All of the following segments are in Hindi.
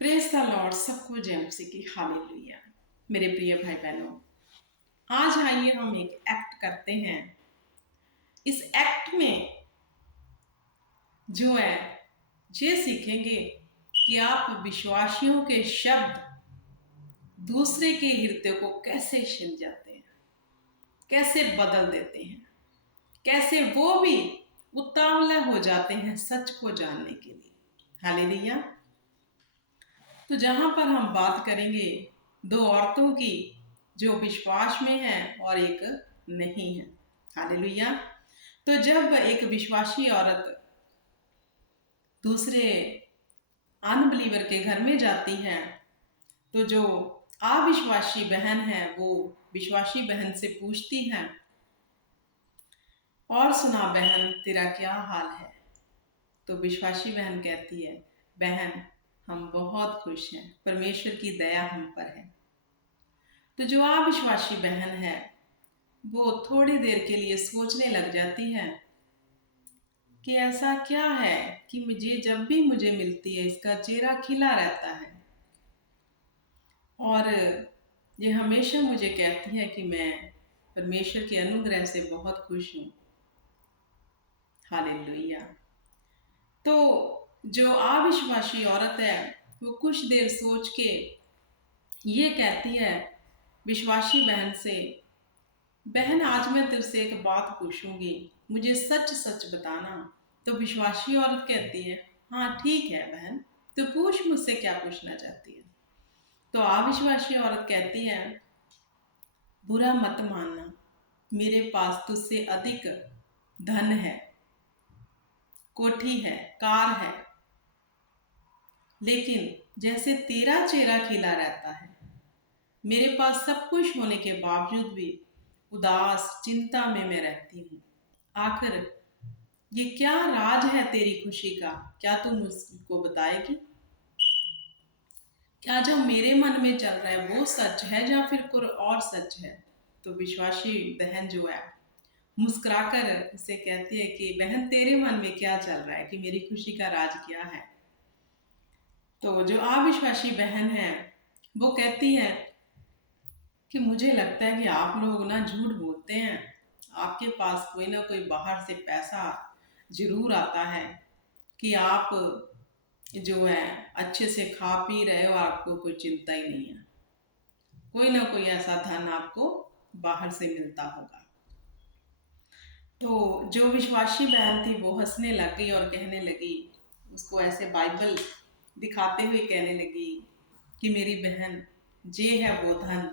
Praise the Lord. सबको जय मसीह की हालेलुया। मेरे प्रिय भाई बहनों, आज आइए हम एक एक्ट करते हैं। इस एक्ट में जो है ये सीखेंगे कि आप विश्वासियों के शब्द दूसरे के हृदय को कैसे छिल जाते हैं, कैसे बदल देते हैं, कैसे वो भी उतावला हो जाते हैं सच को जानने के लिए। हालेलुया। तो जहां पर हम बात करेंगे दो औरतों की जो विश्वास में है और एक नहीं है। हालेलुया। तो जब एक विश्वासी औरत दूसरे अनबिलीवर के घर में जाती है तो जो अविश्वासी बहन है वो विश्वासी बहन से पूछती है, और सुना बहन तेरा क्या हाल है। तो विश्वासी बहन कहती है, बहन हम बहुत खुश हैं, परमेश्वर की दया हम पर है। तो जो अविश्वासी बहन है वो थोड़ी देर के लिए सोचने लग जाती है कि ऐसा क्या है कि मुझे जब भी मुझे मिलती है इसका चेहरा खिला रहता है और ये हमेशा मुझे कहती है कि मैं परमेश्वर के अनुग्रह से बहुत खुश हूँ। हालेलुया। तो जो अविश्वासी औरत है वो कुछ देर सोच के ये कहती है विश्वासी बहन से, बहन आज मैं तुझसे एक बात पूछूंगी, मुझे सच सच बताना। तो विश्वासी औरत कहती है, हाँ ठीक है बहन, तो पूछ मुझसे क्या पूछना चाहती है। तो अविश्वासी औरत कहती है, बुरा मत मानना, मेरे पास तुझसे अधिक धन है, कोठी है, कार है, लेकिन जैसे तेरा चेहरा खिला रहता है, मेरे पास सब कुछ होने के बावजूद भी उदास चिंता में मैं रहती हूँ। आखिर ये क्या राज है तेरी खुशी का, क्या तू मुझको बताएगी? क्या जो मेरे मन में चल रहा है वो सच है या फिर कोई और सच है? तो विश्वासी बहन जो है मुस्कुराकर उसे कहती है कि बहन तेरे मन में क्या चल रहा है, कि मेरी खुशी का राज क्या है। तो जो अविश्वासी बहन है वो कहती है कि मुझे लगता है कि आप लोग ना झूठ बोलते हैं, आपके पास कोई ना कोई बाहर से पैसा जरूर आता है कि आप जो है अच्छे से खा पी रहे हो, आपको कोई चिंता ही नहीं है, कोई ना कोई ऐसा धन आपको बाहर से मिलता होगा। तो जो विश्वासी बहन थी वो हंसने लग गई और कहने लगी, उसको ऐसे बाइबल दिखाते हुए कहने लगी कि मेरी बहन, ये है वो धन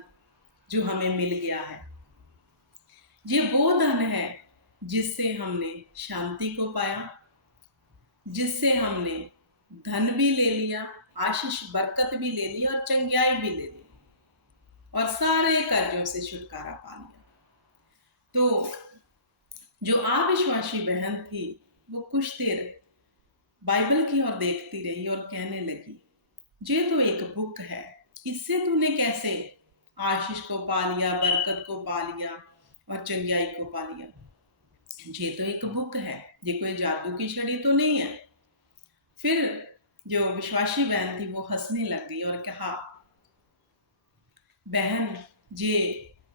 जो हमें मिल गया है, ये वो धन है जिससे हमने शांति को पाया, जिससे हमने धन भी ले लिया, आशीष बरकत भी ले ली और चंगियाई भी ले ली और सारे कर्जों से छुटकारा पा लिया। तो जो अविश्वासी बहन थी वो कुछ देर बाइबल की ओर देखती रही और कहने लगी, ये तो एक बुक है, इससे तूने कैसे आशीष को पा लिया, बरकत को पा लिया और चंगियाई को पा लिया? ये तो एक बुक है, ये कोई जादू की छड़ी तो नहीं है। फिर जो विश्वासी बहन थी वो हंसने लग गई और कहा, बहन ये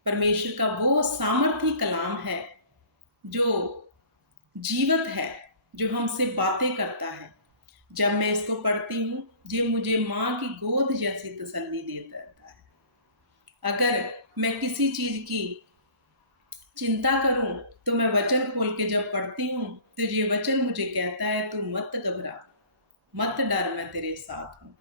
परमेश्वर का वो सामर्थी कलाम है जो जीवत है, जो हमसे बातें करता है। जब मैं इसको पढ़ती हूँ ये मुझे माँ की गोद जैसी तसल्ली देता रहता है। अगर मैं किसी चीज की चिंता करूं तो मैं वचन खोल के जब पढ़ती हूँ तो ये वचन मुझे कहता है, तू मत घबरा, मत डर, मैं तेरे साथ हूँ।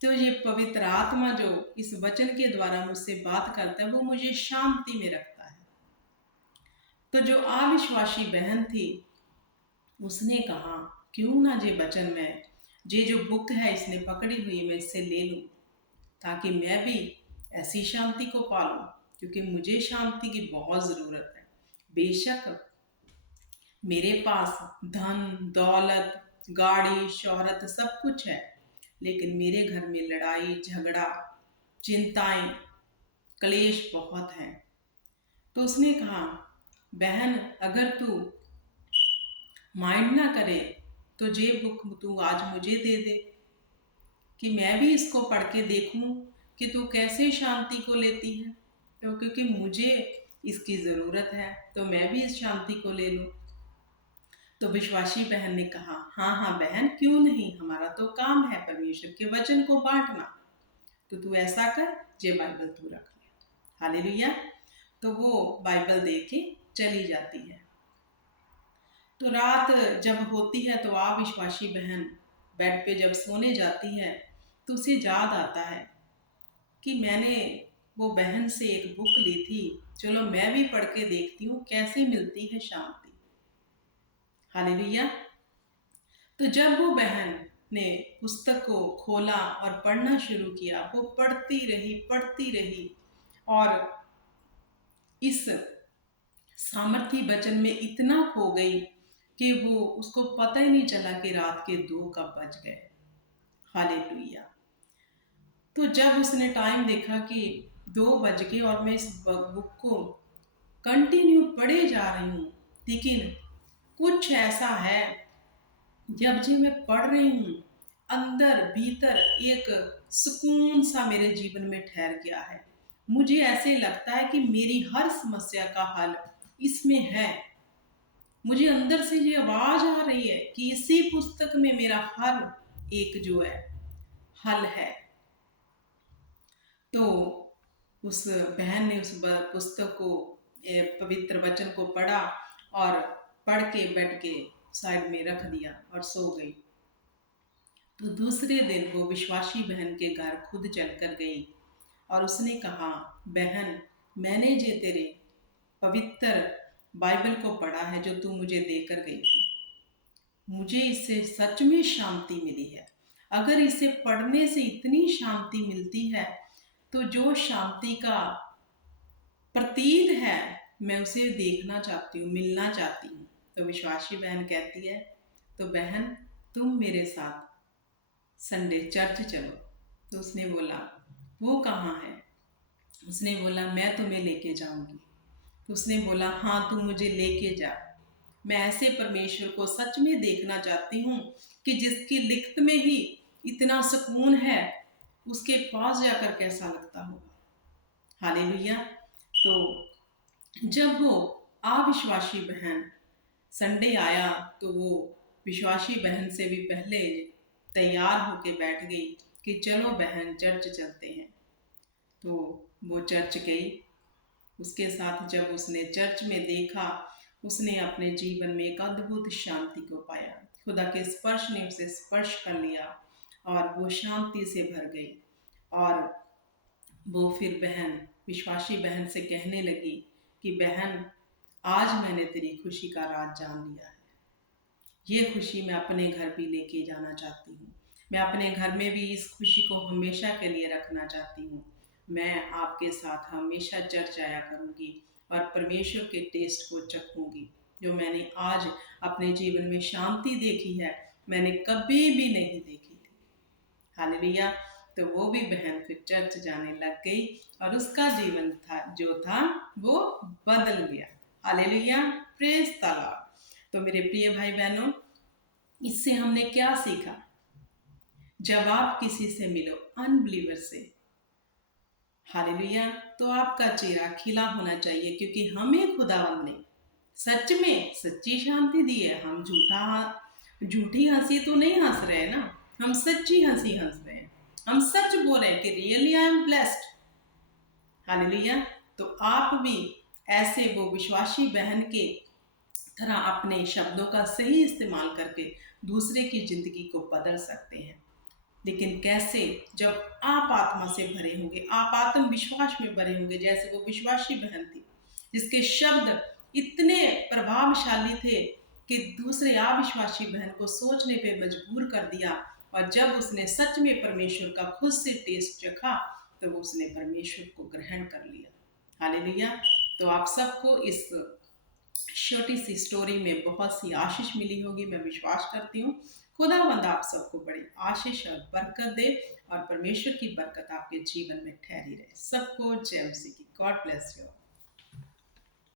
तो ये पवित्र आत्मा जो इस वचन के द्वारा मुझसे बात करता है वो मुझे शांति में रखता है। तो जो अविश्वासी बहन थी उसने कहा, क्यों ना ये वचन में ये जो बुक है इसने पकड़ी हुई मैं इससे ले लूं, ताकि मैं भी ऐसी शांति को पालूं, क्योंकि मुझे शांति की बहुत ज़रूरत है। बेशक मेरे पास धन दौलत गाड़ी शोहरत सब कुछ है, लेकिन मेरे घर में लड़ाई झगड़ा चिंताएं क्लेश बहुत हैं। तो उसने कहा, बहन अगर तू माइंड ना करे तो ये बुक तू आज मुझे दे दे, कि मैं भी इसको पढ़ के देखूं कि तू कैसे शांति को लेती है। तो क्योंकि मुझे इसकी ज़रूरत है तो मैं भी इस शांति को ले लूं। तो विश्वासी बहन ने कहा, हाँ हाँ बहन, क्यों नहीं, हमारा तो काम है परमेश्वर के वचन को बांटना। तो तू ऐसा कर, ये बाइबल तू रख ले। हालेलुया। तो वो बाइबल दे के चली जाती है। तो रात जब होती है तो विश्वासी बहन बेड पे जब सोने जाती है तो उसे याद आता है कि मैंने वो बहन से एक बुक ली थी, चलो मैं भी पढ़ के देखती हूँ कैसे मिलती है शांति। हालेलुया। तो जब वो बहन ने पुस्तक को खोला और पढ़ना शुरू किया, वो पढ़ती रही और इस सामर्थी वचन में इतना खो गई कि वो उसको पता ही नहीं चला कि रात के 2 कब बज गए। हालेलुया। तो जब उसने टाइम देखा कि 2 बज गए और मैं इस बुक को कंटिन्यू पढ़े जा रही हूँ, लेकिन कुछ ऐसा है जब जी मैं पढ़ रही हूँ अंदर भीतर एक सुकून सा मेरे जीवन में ठहर गया है। मुझे ऐसे लगता है कि मेरी हर समस्या का हल इसमें है। मुझे अंदर से ये आवाज आ रही है कि इसी पुस्तक में मेरा हर एक जो है हल है। तो उस बहन ने उस पुस्तक को, पवित्र वचन को पढ़ा और पढ़ के बैठ के साइड में रख दिया और सो गई। तो दूसरे दिन वो विश्वासी बहन के घर खुद चलकर गई और उसने कहा, बहन, मैंने जे तेरे पवित्र बाइबल को पढ़ा है जो तू मुझे देकर गई थी, मुझे इससे सच में शांति मिली है। अगर इसे पढ़ने से इतनी शांति मिलती है तो जो शांति का प्रतीत है मैं उसे देखना चाहती हूँ, मिलना चाहती हूँ। तो विश्वासी बहन कहती है, तो बहन तुम मेरे साथ संडे चर्च चलो। तो उसने बोला, वो कहाँ है? उसने बोला, मैं तुम्हें लेके जाऊंगी। तो उसने बोला, हाँ तू मुझे लेके जा। मैं ऐसे परमेश्वर को सच में देखना चाहती हूँ कि जिसकी लिखत में ही इतना सुकून है, उसके पास जाकर कैसा लगता होगा। हालेलुया। तो जब वो अविश्वासी बहन संडे आया तो वो विश्वासी बहन से भी पहले तैयार होके बैठ गई कि चलो बहन चर्च चलते हैं। तो वो चर्च गई। उसके साथ जब उसने चर्च में देखा, उसने अपने जीवन में एक अद्भुत शांति को पाया। खुदा के स्पर्श ने उसे स्पर्श कर लिया और वो शांति से भर गई। और वो फिर बहन, विश्वासी बहन से कहने लगी कि बहन, आज मैंने तेरी खुशी का राज जान लिया है। ये खुशी मैं अपने घर भी लेके जाना चाहती हूँ। मैं अपने घर में भी इस खुशी को हमेशा के लिए रखना चाहती हूँ। मैं आपके साथ हमेशा चर्च आया करूँगी और परमेश्वर के टेस्ट को चखूँगी। जो मैंने आज अपने जीवन में शांति देखी है, मैंने कभी भी नहीं देखी थी। हालेलुया। तो वो भी बहन फिर चर्च जाने लग गई और उसका जीवन था वो बदल गया। Hallelujah, praise the Lord. तो मेरे प्रिय भाई बहनों, इससे हमने क्या सीखा? जब आप किसी से मिलो, अनबिलीवर से, हालेलुया, तो आपका चेहरा खिला होना चाहिए, क्योंकि हमें खुदावंद ने सच में सच्ची शांति दी है। हम झूठी हंसी तो नहीं हंस रहे ना, हम सच्ची हंसी हंस रहे हैं। हम सच बोल रहे हैं कि really I am blessed. Hallelujah. तो आप भी ऐसे वो विश्वासी बहन के तरह अपने शब्दों का सही इस्तेमाल करके दूसरे की जिंदगी को बदल सकते हैं। लेकिन कैसे? जब आप आत्मा से भरे होंगे, आप आत्मविश्वास में भरे होंगे, जैसे वो विश्वासी बहन थी जिसके शब्द इतने प्रभावशाली थे कि दूसरे अविश्वासी बहन को सोचने पे मजबूर कर दिया। और जब उसने सच में परमेश्वर का खुद से टेस्ट चखा तो उसने परमेश्वर को ग्रहण कर लिया। हालेलुया। तो आप सबको इस छोटी सी स्टोरी में बहुत सी आशीष मिली होगी, मैं विश्वास करती हूँ। खुदावंद आप सबको बड़ी आशीष और बरकत दे और परमेश्वर की बरकत आपके जीवन में ठहरी रहे। सबको जय मसीह की। God bless you.